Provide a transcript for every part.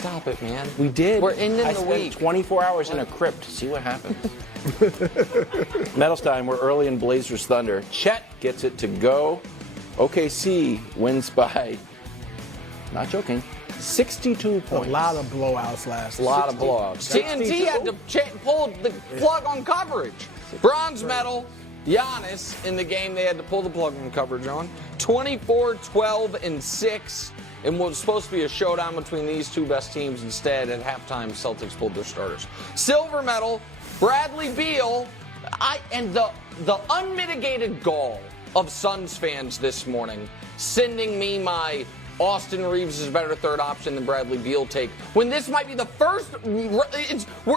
stop it, man. We did. We're ending I the spent week. 24 hours in a crypt. See what happens. Metalstein, we're early in Blazers Thunder. Chet gets it to go. OKC wins by, not joking, 62 points. A lot of blowouts last A lot of blowouts. TNT had to pull the plug on coverage. Bronze medal, Giannis in the game they had to pull the plug on coverage on. 24, 12, and 6. And what was supposed to be a showdown between these two best teams, instead, at halftime, Celtics pulled their starters. Silver medal, Bradley Beal, and the unmitigated gall of Suns fans this morning, sending me my Austin Reeves is a better third option than Bradley Beal take, when this might be the first,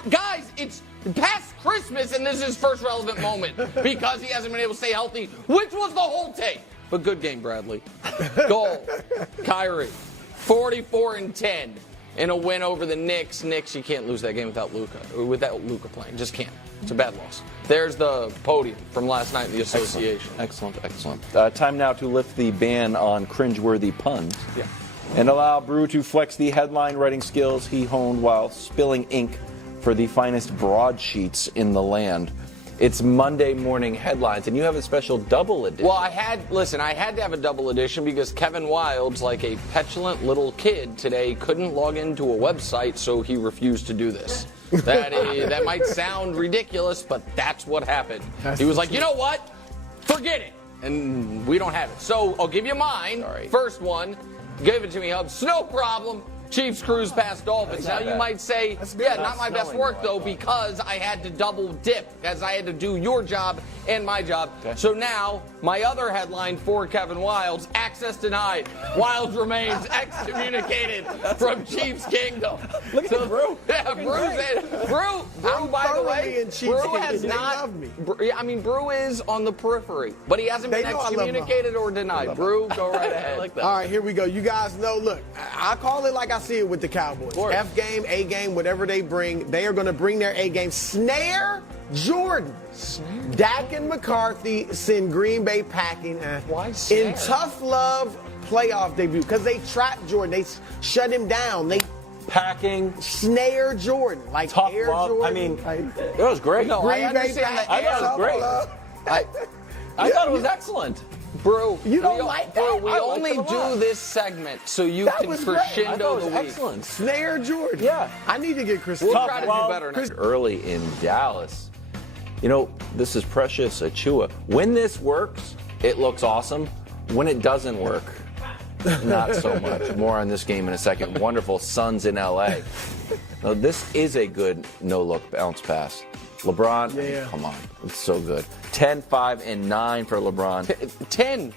guys, it's past Christmas and this is his first relevant moment because he hasn't been able to stay healthy, which was the whole take. But good game, Bradley. Goal. Kyrie. 44 and 10 in a win over the Knicks. Knicks, you can't lose that game without Luka playing. Just can't. It's a bad loss. There's the podium from last night in the association. Excellent. Time now to lift the ban on cringeworthy puns. Yeah. And allow Brew to flex the headline writing skills he honed while spilling ink for the finest broadsheets in the land. It's Monday morning headlines, and you have a special double edition. Well, I had to have a double edition because Kevin Wildes, like a petulant little kid today, couldn't log into a website, so he refused to do this. That might sound ridiculous, but that's what happened. He was like, you know what? Forget it. And we don't have it. So I'll give you mine. Sorry. First one. Give it to me, Hubs. No problem. Chiefs cruise past Dolphins. Now you might say, yeah, not my best work though, because I had to double dip, as I had to do your job and my job. Okay. So now my other headline for Kevin Wildes: access denied. Wildes remains excommunicated from Chiefs Kingdom. Look at Brew. Yeah, Brew. By the way, Brew has not. Brew is on the periphery, but he hasn't been excommunicated or denied. Brew, go right ahead. I like that. All right, here we go. You guys know. Look, I call it like I see it with the Cowboys. F game, A game, whatever they bring, they are going to bring their A game. Snare Jordan. Dak and McCarthy send Green Bay packing. Why snare? In tough love playoff debut, because they trapped Jordan. They shut him down. They packing. Snare Jordan. Like tough Air love. Jordan. I mean, it was great. No, I understand that. I thought it was great. I thought it was excellent. Brew, you don't like that? Brew, we only do this segment so you can crescendo the week. Excellent. Snare Jordan. Yeah. I need to get Chris. We'll try to do better next. Early in Dallas. You know, this is Precious Achua. When this works, it looks awesome. When it doesn't work, not so much. More on this game in a second. Wonderful Suns in LA. Now, this is a good no-look bounce pass. LeBron, I mean, come on. It's so good. 10, 5, and 9 for LeBron. 10,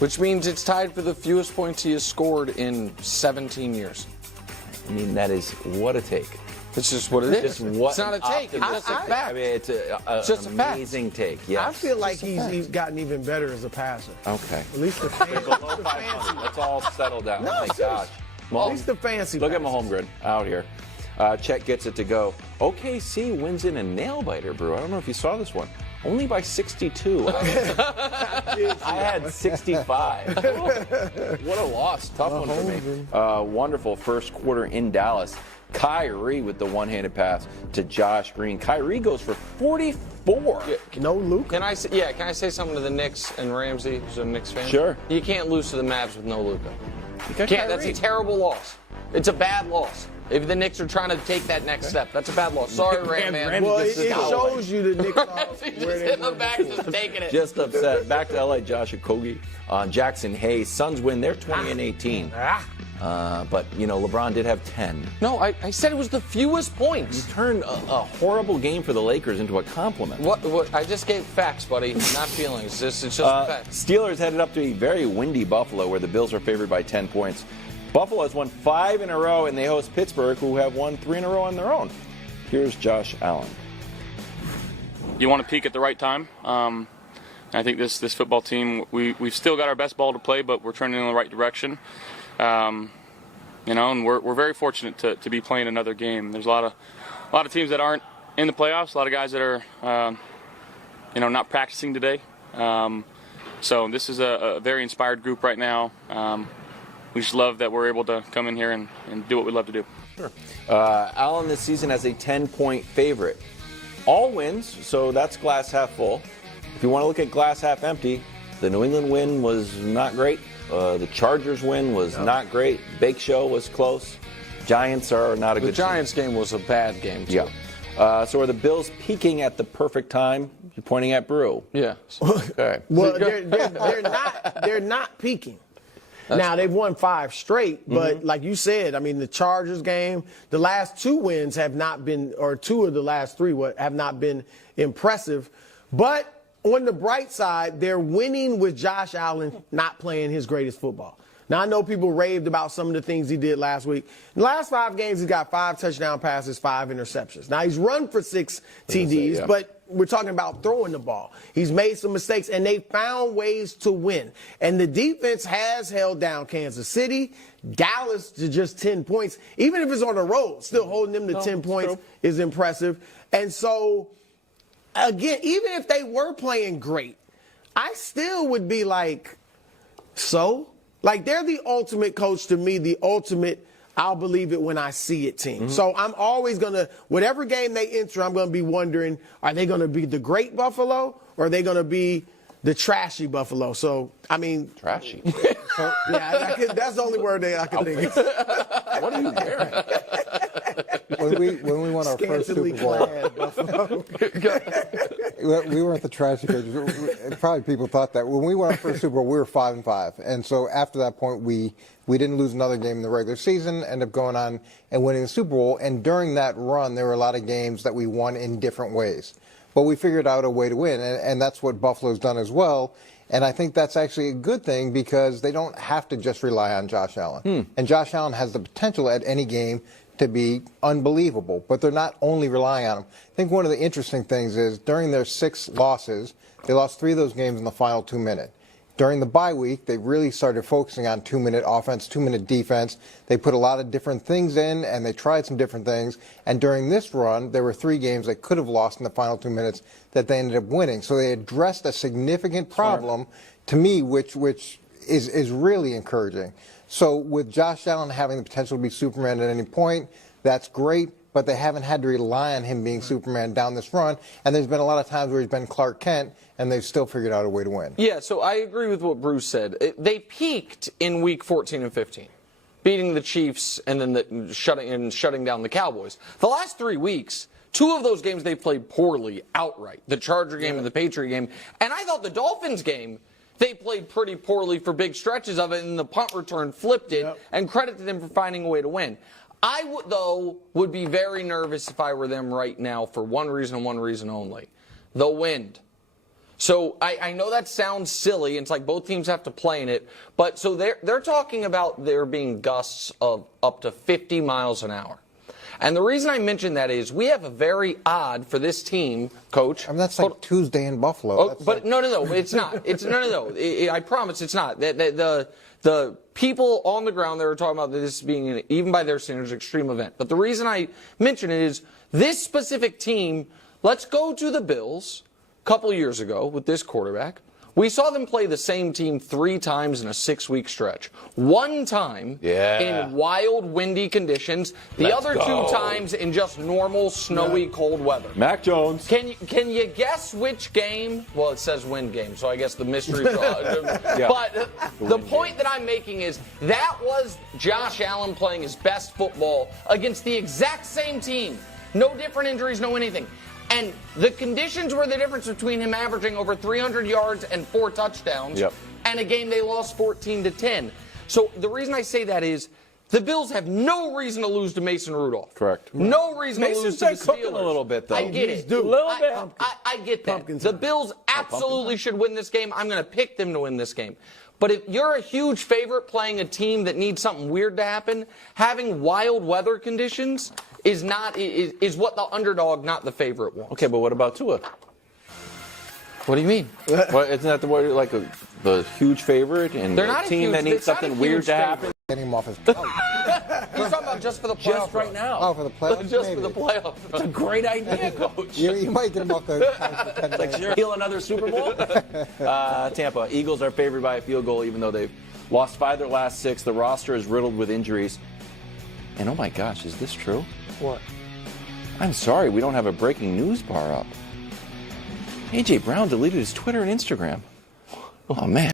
which means it's tied for the fewest points he has scored in 17 years. I mean, that is what a take. It's just what it is. It's not a take. It's just a fact. I mean, it's an amazing take. Yes. I feel like he's gotten even better as a passer. Okay. At least the fancy. Below 500. Let's all settle down. No, oh, my gosh. At least the fancy. Look at my home grid out here. Chet gets it to go. OKC wins in a nail-biter, Brew. I don't know if you saw this one. Only by 62. I had 65. What a loss. Tough one for me. Wonderful first quarter in Dallas. Kyrie with the one-handed pass to Josh Green. Kyrie goes for 44. No Luka. Can I say something to the Knicks and Ramsey, who's a Knicks fan? Sure. You can't lose to the Mavs with no Luka. That's a terrible loss. It's a bad loss. If the Knicks are trying to take that next step, that's a bad loss. Sorry, Ram Man. Well, it shows you the Knicks are where they're in the back, just taking it. Just upset. Back to LA, Josh Okogie on Jackson Hayes. Suns win. They're 20 and 18. But, you know, LeBron did have 10. No, I said it was the fewest points. You turned a horrible game for the Lakers into a compliment. What? I just gave facts, buddy, not feelings. It's just facts. Steelers headed up to a very windy Buffalo where the Bills are favored by 10 points. Buffalo has won 5 in a row, and they host Pittsburgh, who have won 3 in a row on their own. Here's Josh Allen. You want to peak at the right time. I think this football team, we've still got our best ball to play, but we're turning in the right direction. And we're very fortunate to be playing another game. There's a lot of teams that aren't in the playoffs. A lot of guys that are, not practicing today. So this is a very inspired group right now. just love that we're able to come in here and do what we love to do. Sure. Allen this season as a 10-point favorite. All wins, so that's glass half full. If you want to look at glass half empty, the New England win was not great. The Chargers win was not great. Bake Show was close. Giants are not a good team. The Giants game was a bad game, too. Yeah. So are the Bills peaking at the perfect time? You're pointing at Brew. Yeah. Okay. Well, they're not peaking. Now, they've won 5 straight, but like you said, I mean, the Chargers game, the last 2 wins have not been, or 2 of the last 3 have not been impressive. But on the bright side, they're winning with Josh Allen not playing his greatest football. Now, I know people raved about some of the things he did last week. In the last 5 games, he's got 5 touchdown passes, 5 interceptions. Now, he's run for 6 TDs, but we're talking about throwing the ball. He's made some mistakes, and they found ways to win. And the defense has held down Kansas City, Dallas to just 10 points. Even if it's on the road, still holding them to 10 points is impressive. And so, again, even if they were playing great, I still would be like, so? Like, they're the ultimate coach to me, the ultimate I'll believe it when I see it team. So I'm always going to, whatever game they enter, I'm going to be wondering, are they going to be the great Buffalo or are they going to be the trashy Buffalo? So, I mean. Trashy. That's the only word I can think of. What are you wearing? When we won our first Super Bowl, we weren't the trashy coaches. Probably people thought that. When we won our first Super Bowl, we were 5-5, and so after that point, we didn't lose another game in the regular season. Ended up going on and winning the Super Bowl. And during that run, there were a lot of games that we won in different ways, but we figured out a way to win, and that's what Buffalo's done as well. And I think that's actually a good thing because they don't have to just rely on Josh Allen. And Josh Allen has the potential at any game to be unbelievable, but they're not only relying on him. I think one of the interesting things is during their 6 losses, they lost 3 of those games in the final 2 minutes. During the bye week, they really started focusing on 2-minute offense, 2-minute defense. They put a lot of different things in, and they tried some different things. And during this run, there were 3 games they could have lost in the final 2 minutes that they ended up winning. So they addressed a significant problem, to me, which is really encouraging. So with Josh Allen having the potential to be Superman at any point, that's great, but they haven't had to rely on him being Superman down this run. And there's been a lot of times where he's been Clark Kent, and they've still figured out a way to win. Yeah, so I agree with what Bruce said. They peaked in week 14 and 15, beating the Chiefs and then shutting down the Cowboys. The last 3 weeks, 2 of those games they played poorly outright, the Charger game and the Patriot game. And I thought the Dolphins game, they played pretty poorly for big stretches of it, and the punt return flipped it, and credit to them for finding a way to win. I would be very nervous if I were them right now for one reason and one reason only: the wind. So I know that sounds silly. It's like both teams have to play in it, but so they're talking about there being gusts of up to 50 miles an hour. And the reason I mention that is we have a very odd for this team, Coach. I mean, that's like Tuesday in Buffalo. Oh, but no, it's not. No. I promise it's not. The people on the ground, they were talking about this being, even by their standards, extreme event. But the reason I mention it is this specific team, let's go to the Bills a couple of years ago with this quarterback. We saw them play the same team 3 times in a 6-week stretch. 1 time in wild, windy conditions. The other 2 times in just normal, snowy, cold weather. Mac Jones. Can you guess which game? Well, it says wind game, so I guess the mystery. But the point that I'm making is that was Josh Allen playing his best football against the exact same team. No different injuries, no anything. And the conditions were the difference between him averaging over 300 yards and 4 touchdowns and a game they lost 14-10. So the reason I say that is the Bills have no reason to lose to Mason Rudolph. Correct. No reason to lose to the Steelers. A little bit, though. I get it. A little bit. I get that. The Bills absolutely should win this game. I'm going to pick them to win this game. But if you're a huge favorite playing a team that needs something weird to happen, having wild weather conditions is what the underdog, not the favorite, wants. Okay, but what about Tua? What do you mean? Well, isn't that the way, like the huge favorite and They're the not team that needs something weird to happen? Getting him off his couch. He's talking about just for the playoffs. Just right now. Oh, for the playoffs? Just maybe. for the playoffs. It's a great idea, Coach. You might get him off the couch for 10 days. Heal another Super Bowl? Tampa. Eagles are favored by a field goal, even though they've Lost 5 of their last 6. The roster is riddled with injuries. And oh my gosh, is this true? What? I'm sorry, we don't have a breaking news bar up. A.J. Brown deleted his Twitter and Instagram. Oh man.